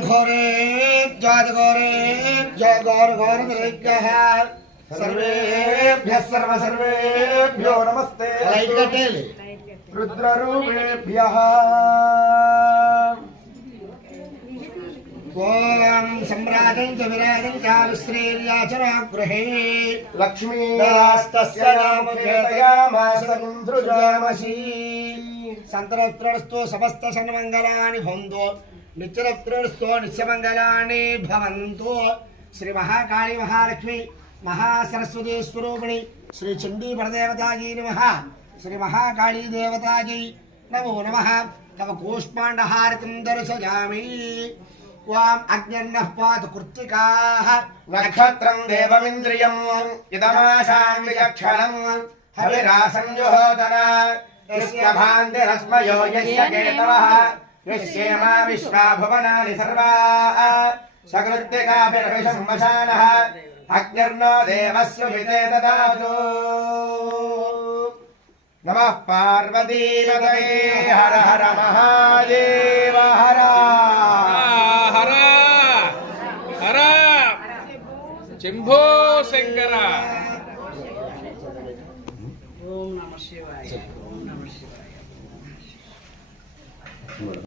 घोरे जादघोरे जय गौर गौर सर्वेभ्यः सर्वेभ्यो नमस्ते रुद्ररूपेभ्यः ओम सम्राजं च विराजं च विश्रेर्याचरागृहे लक्ष्मीस्तस्य नामकेतयामासुजामसी संतरत्रस्तु समस्त सन्मंगलानि भवन्तु नित्यरत्रस्तु नित्यमंगलानि भवन्तु। श्री महाकाली महालक्ष्मी महासरस्वती स्वरूपिणी श्री चंडी परदेवताजी नमः। श्री महाकाली देवताजी नमो नमः। तव कूष्माण्डहारतिं दर्शयामि। वाम अग्न्यन्नः पातु कृत्तिकाः नक्षत्रं देवमिन्द्रियं इदमाशां विचक्षणं हविरासंजुहोदन यस्य भान्तिरस्मयो यस्य केतवः यस्येमा विश्वा भुवनानि सर्वाः सकृत्तिकाभिर्विशंवशानः अग्निर्नो देवस्य विते ददातु। नमः पार्वतीपतये हर हर महादेव हर शंभो शंकर। ओम नमः शिवाय। ओम नमः शिवाय।